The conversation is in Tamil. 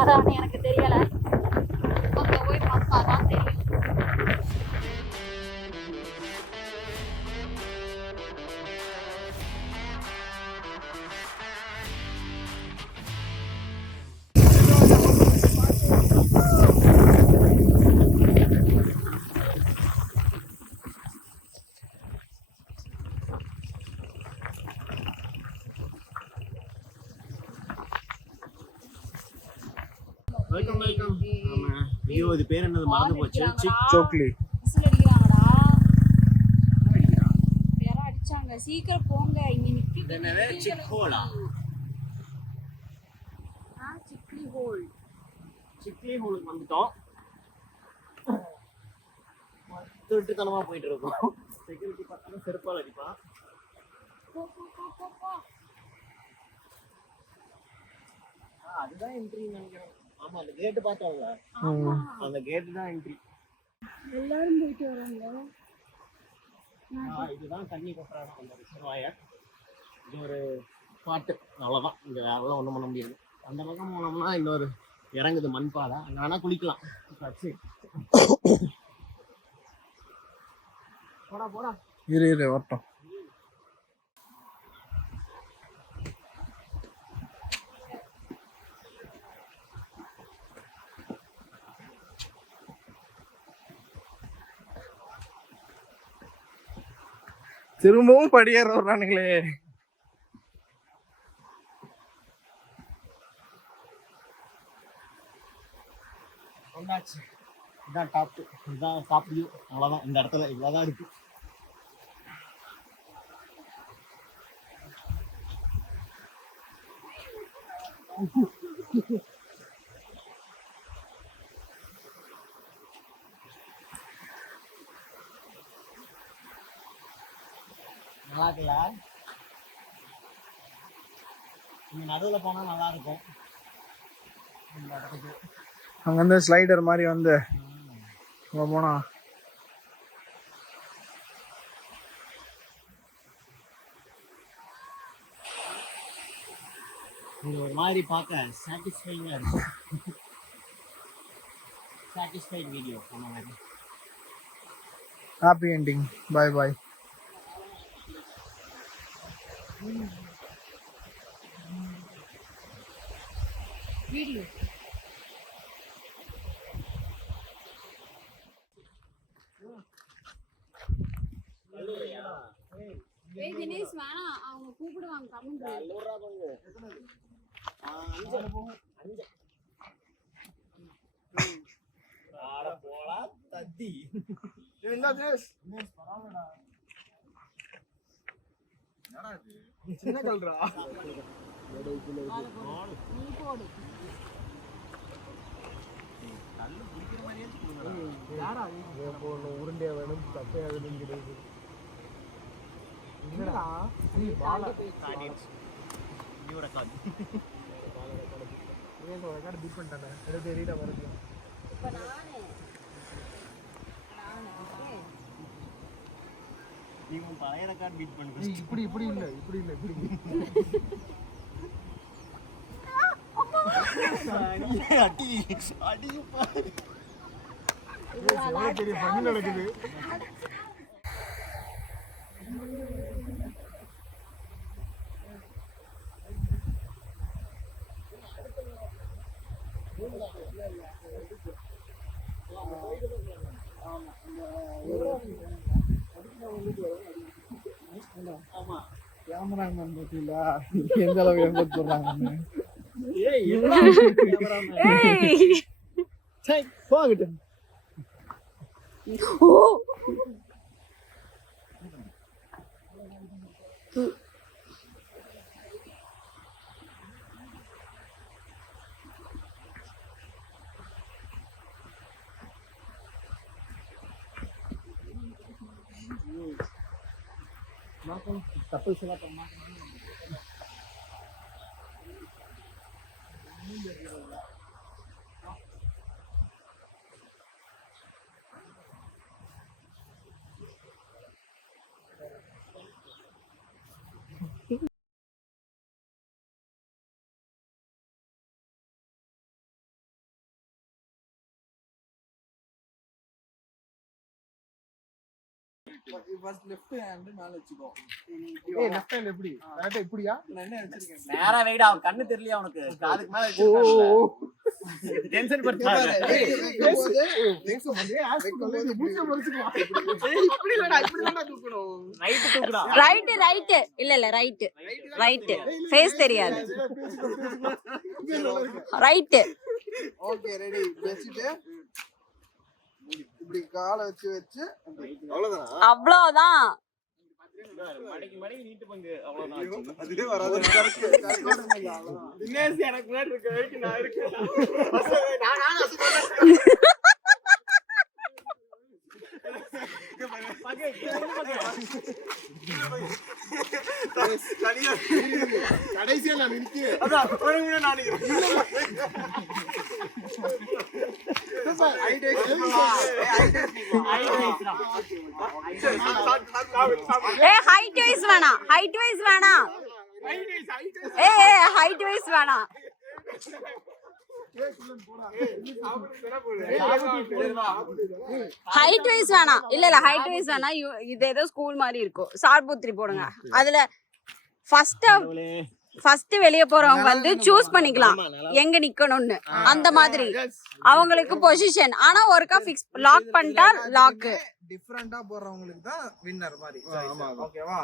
அதான் எனக்கு தெரியல. அங்க போய் பார்த்தாதான் தெரியும். Welcome welcome. ஆமா ஐயோ இது பேர் என்னது மறந்து போச்சு. சிக் சோக்லி விசில் அடிக்கிறாங்கடா. யாரோ அடிச்சாங்க. சீக்கிரம் போங்க. இங்க நிக்கிட்டு என்னவே சிக் ஹோலா. சிக்லி ஹோல். சிக்லி ஹோலுக்கு வந்துட்டோம். திருட்டுத்தனமா போயிட்டு இருக்கோம். செக்யூரிட்டி பார்த்தா செருப்பால் அடிப்பான். அதுதான் என்ட்ரி நினைக்கிறேன். ஆமா அந்த கேட் பார்த்தோம்ல, அந்த கேட் தான் என்ட்ரி. எல்லாரும் போயிட்டு வராங்க. இதுதான் தண்ணி கொட்டுறாங்க அந்த ரிசர்வாயர். இது ஒரு ஸ்பாட்டு, அவ்வளோதான். இங்கே வேறெல்லாம் ஒன்றும் பண்ண முடியாது. அந்த பக்கம் போனோம்னா இன்னொரு இறங்குது மண்பாதை, அங்கே வேணால் குளிக்கலாம். போடா போடா இரு வரட்டும். திரும்பவும் படியேற வர்றானுங்களே. இதுதான் டாப், இதுதான் டாப் வியூ. அவ்வளோதான், இந்த இடத்துல இவ்வளோதான் இருக்கு. நல்லா இருக்குல்ல? இங்க நடுவில் போனால் நல்லா இருக்கும். இந்த இடத்துக்கு அங்கேருந்து ஸ்லைடர் மாதிரி வந்து போனா இது ஒரு மாதிரி பார்க்க சாட்டிஸ்ஃபைங்காக இருக்கும். சாட்டிஸ்ஃபைட் வீடியோ அந்த மாதிரி. Happy ending. Bye bye. Video Dinesh வேணாம், அவங்க கூப்பிடுவாங்க. கமெண்ட் சின்ன கல்றா உருண்டையா வேணும், தப்பையா வேணும் கிடையாது. பழைய ரெக்கார்ட் பீட் பண்ணுங்க. இப்படி இப்படி இல்ல, இப்படி இல்ல, இப்படி அடி அடி பாரு. பெரிய பண்ணி நடக்குது. கேமராமேன் பத்தியா எந்த அளவு எஃபர்ட் போடுறாங்க. போகிட்டு தப்பு சொல்லப்போமா ஃபர்ஸ்ட் லெஃப்ட் ஹேண்ட் மேல வச்சுக்கோ. ஏய் லெஃப்ட் ஹேண்ட் எப்படி? கரெக்ட்டா இப்படியா? நான் என்ன வச்சிருக்கேன்? நேரா வைடா, அவன் கண்ணு தெரியலையா உனக்கு? காதுக்கு மேல வச்சிருக்கான். டென்ஷன் படுத்தாத. தேங்க்ஸ் மச்சி. ஆஸ்க் பண்ணு. மூச்சை மறைச்சுக்கலாம். ஏய் இப்படி இல்லடா, இப்படி தான் தூக்கணும். ரைட் தூக்குடா. ரைட் இல்ல ரைட் ஃபேஸ் தெரியாது. ரைட். Okay ready. வெச்சிட்டு இப்படி காலை வச்சு அவ்வளவுதான். அவ்வளவுதான். மடக்கி நீட்டு பங்கு அவ்வளவுதான். அதுவே வராது. தினேஷ் எனக்கு முன்னாடி இருக்க வரைக்கும் நான் இருக்கேன். கடைசியா நான் நிற்கிறேன். அதான் ஒரு முறை நான் நிக்கிறேன். ஹைட் வைஸ் வேணாம். ஹைட் வைஸ் வேணாம். ஹைட் வைஸ் வேணாம். இல்ல ஹைட் வைஸ் வேணாம். இது ஏதோ ஸ்கூல் மாதிரி இருக்கும். சார்பூத்திரி போடுங்க. அதுல ஃபர்ஸ்ட் வெளிய போறவங்க வந்து சூஸ் பண்ணிக்கலாம் எங்க நிக்கணும்னு. அந்த மாதிரி அவங்களுக்கு பொசிஷன். ஆனா ஒருக்கா ஃபிக்ஸ் லாக் பண்ணிட்டா லாக். டிஃபரண்டா போறவங்களுக்கு தான் வின்னர் மாதிரி. ஓகேவா?